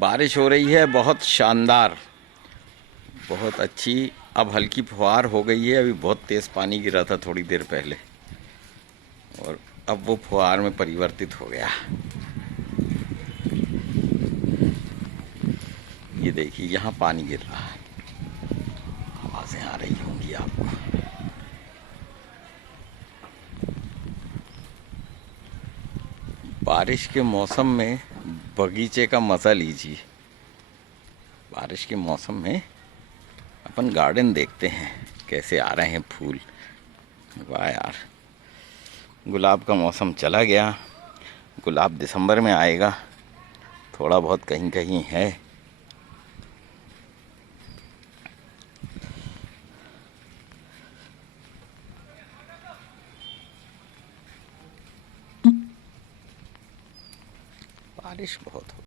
बारिश हो रही है बहुत शानदार, बहुत अच्छी। अब हल्की फुहार हो गई है। अभी बहुत तेज़ पानी गिरा था थोड़ी देर पहले, और अब वो फुहार में परिवर्तित हो गया। ये देखिए यहाँ पानी गिर रहा है, आवाज़ें आ रही होंगी आपको। बारिश के मौसम में बगीचे का मज़ा लीजिए। बारिश के मौसम में अपन गार्डन देखते हैं कैसे आ रहे हैं फूल। वाह यार, गुलाब का मौसम चला गया। गुलाब दिसंबर में आएगा, थोड़ा बहुत कहीं कहीं है। बारिश बहुत हो